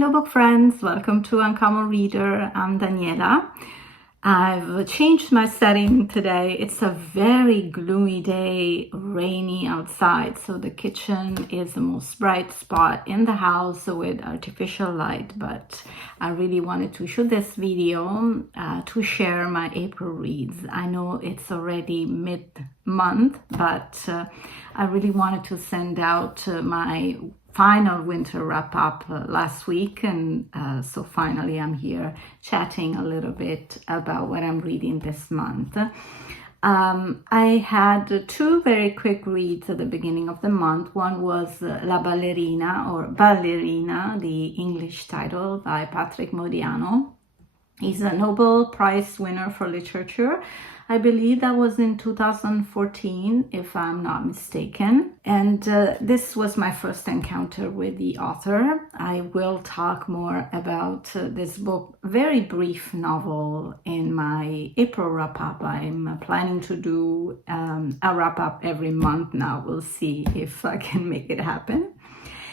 Hello book friends, welcome to Uncommon Reader. I'm Daniela. I've changed my setting today. It's a very gloomy day, rainy outside, so the kitchen is the most bright spot in the house with artificial light, but I really wanted to shoot this video to share my April reads. I know it's already mid-month, but I really wanted to send out my final winter wrap-up last week, and so finally I'm here chatting a little bit about what I'm reading this month. I had two very quick reads at the beginning of the month. One was La Ballerina, or Ballerina, the English title, by Patrick Modiano. He's a Nobel Prize winner for literature. I believe that was in 2014, if I'm not mistaken. And this was my first encounter with the author. I will talk more about this book, very brief novel, in my April wrap-up. I'm planning to do a wrap-up every month now. We'll see if I can make it happen.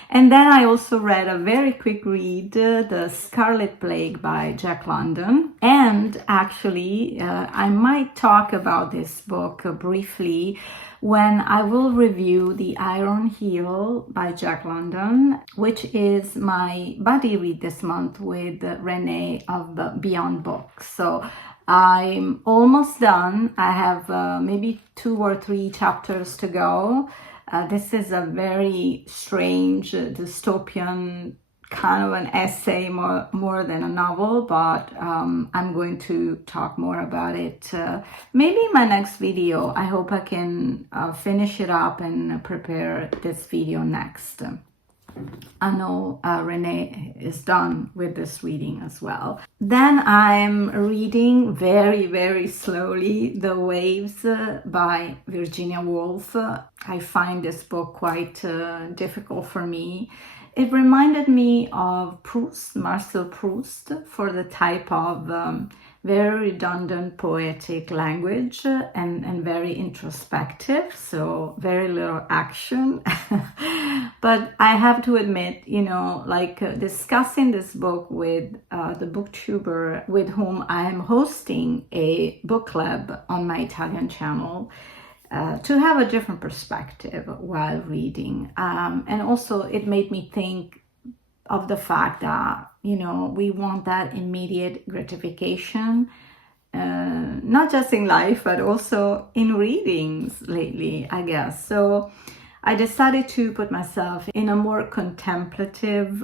And then I also read a very quick read, The Scarlet Plague by Jack London. And actually, I might talk about this book briefly when I will review The Iron Heel by Jack London, which is my buddy read this month with Renee of Beyond Books. So I'm almost done. I have maybe 2 or 3 chapters to go. This is a very strange dystopian kind of an essay, more than a novel, but I'm going to talk more about it maybe in my next video. I hope I can finish it up and prepare this video next. I know Renee is done with this reading as well. Then I'm reading very slowly The Waves by Virginia Woolf. I find this book quite difficult for me. It reminded me of Proust, Marcel Proust, for the type of very redundant poetic language and very introspective, so very little action. But I have to admit, discussing this book with the booktuber with whom I am hosting a book club on my Italian channel, to have a different perspective while reading. And also it made me think of the fact that, we want that immediate gratification, not just in life, but also in readings lately, I guess. So I decided to put myself in a more contemplative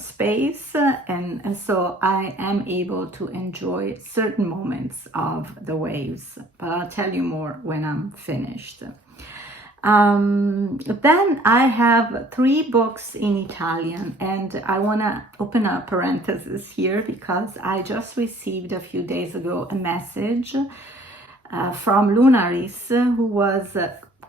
space, and so I am able to enjoy certain moments of The Waves, but I'll tell you more when I'm finished. Then I have 3 books in Italian, and I want to open a parenthesis here because I just received a few days ago a message from Lunaris, who was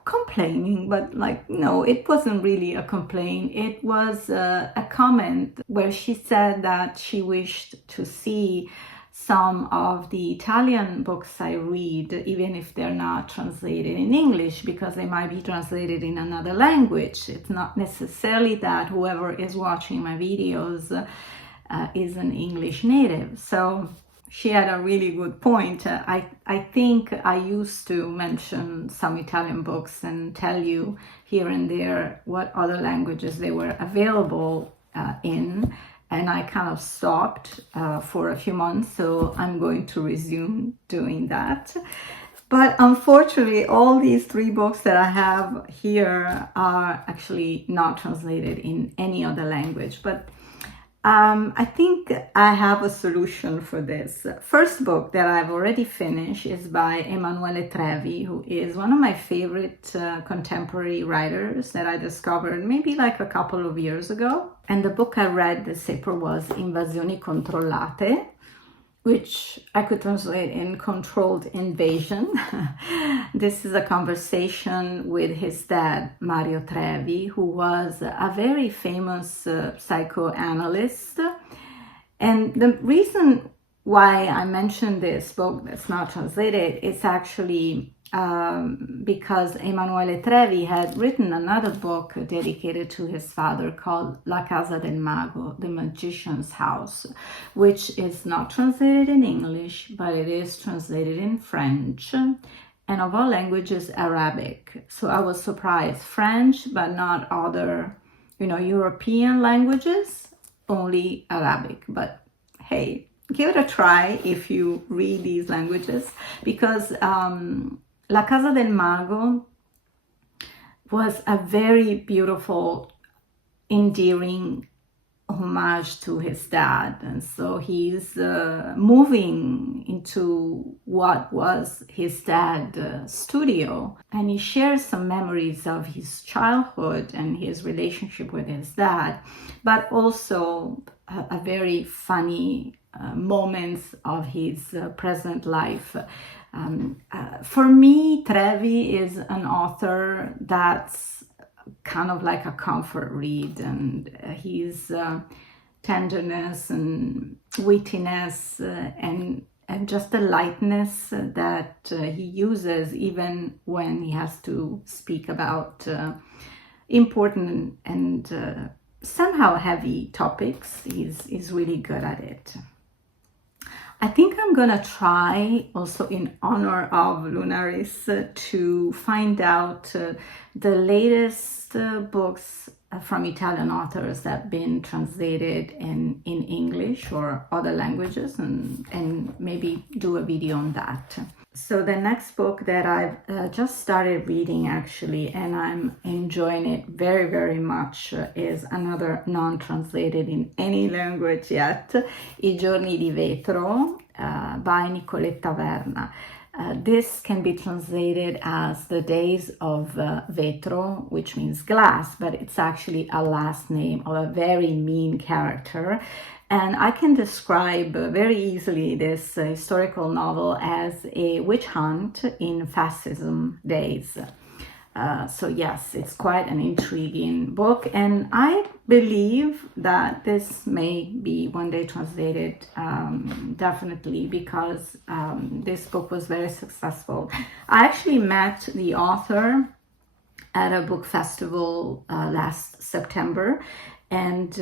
complaining, but no, it wasn't really a complaint. It was a comment where she said that she wished to see some of the Italian books I read, even if they're not translated in English, because they might be translated in another language. It's not necessarily that whoever is watching my videos is an English native. So she had a really good point. I think I used to mention some Italian books and tell you here and there what other languages they were available in. And I kind of stopped for a few months, so I'm going to resume doing that. But unfortunately, all these 3 books that I have here are actually not translated in any other language. But I think I have a solution for this. First book that I've already finished is by Emanuele Trevi, who is one of my favorite contemporary writers that I discovered maybe a couple of years ago. And the book I read this April was Invasioni Controllate, which I could translate in Controlled Invasion. This is a conversation with his dad, Mario Trevi, who was a very famous psychoanalyst. And the reason why I mentioned this book that's not translated is actually because Emanuele Trevi had written another book dedicated to his father called La Casa del Mago, The Magician's House, which is not translated in English, but it is translated in French, and of all languages, Arabic. So I was surprised, French, but not other, European languages, only Arabic. But hey, give it a try if you read these languages, because La Casa del Mago was a very beautiful, endearing homage to his dad. And so he's moving into what was his dad's studio. And he shares some memories of his childhood and his relationship with his dad, but also a very funny moments of his present life. For me, Trevi is an author that's kind of like a comfort read, and his tenderness and wittiness and just the lightness that he uses even when he has to speak about important and somehow heavy topics. He's really good at it. I think I'm gonna try, also in honor of Lunaris, to find out the latest books from Italian authors that have been translated in English or other languages, and maybe do a video on that. So the next book that I've just started reading, actually, and I'm enjoying it very, very much, is another non-translated in any language yet, I giorni di vetro by Nicoletta Verna. This can be translated as the days of vetro, which means glass, but it's actually a last name of a very mean character. And I can describe very easily this historical novel as a witch hunt in fascism days. So yes, it's quite an intriguing book, and I believe that this may be one day translated, definitely, because this book was very successful. I actually met the author at a book festival last September, and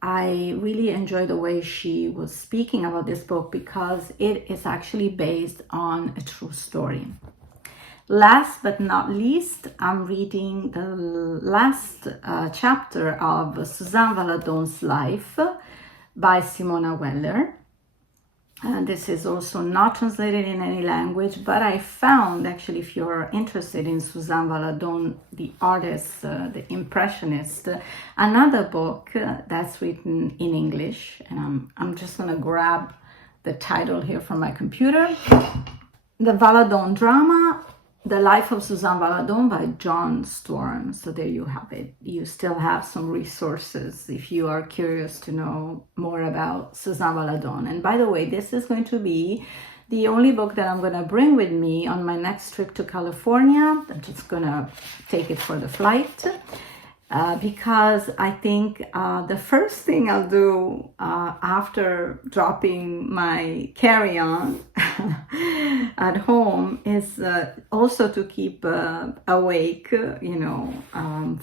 I really enjoyed the way she was speaking about this book, because it is actually based on a true story. Last but not least, I'm reading the last chapter of Suzanne Valadon's life by Simona Weller. This is also not translated in any language, but I found, actually, if you're interested in Suzanne Valadon, the artist, the impressionist, another book that's written in English, and I'm just gonna grab the title here from my computer. The Valadon Drama, The Life of Suzanne Valadon by John Storm. So there you have it. You still have some resources if you are curious to know more about Suzanne Valadon. And by the way, this is going to be the only book that I'm going to bring with me on my next trip to California. I'm just going to take it for the flight. Because I think the first thing I'll do after dropping my carry-on at home is also to keep awake,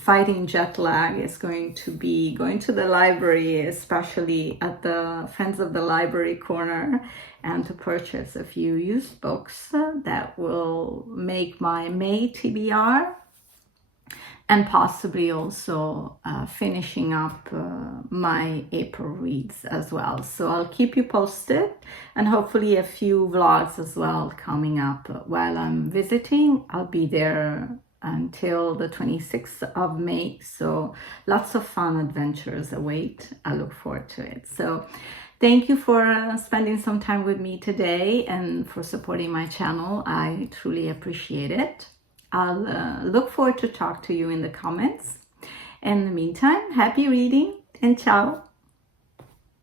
fighting jet lag. Is going to be going to the library, especially at the Friends of the Library corner, and to purchase a few used books that will make my May TBR, and possibly also finishing up my April reads as well. So I'll keep you posted, and hopefully a few vlogs as well coming up while I'm visiting. I'll be there until the 26th of May, so lots of fun adventures await. I look forward to it. So thank you for spending some time with me today and for supporting my channel. I truly appreciate it. I'll look forward to talk to you in the comments. In the meantime, happy reading and ciao!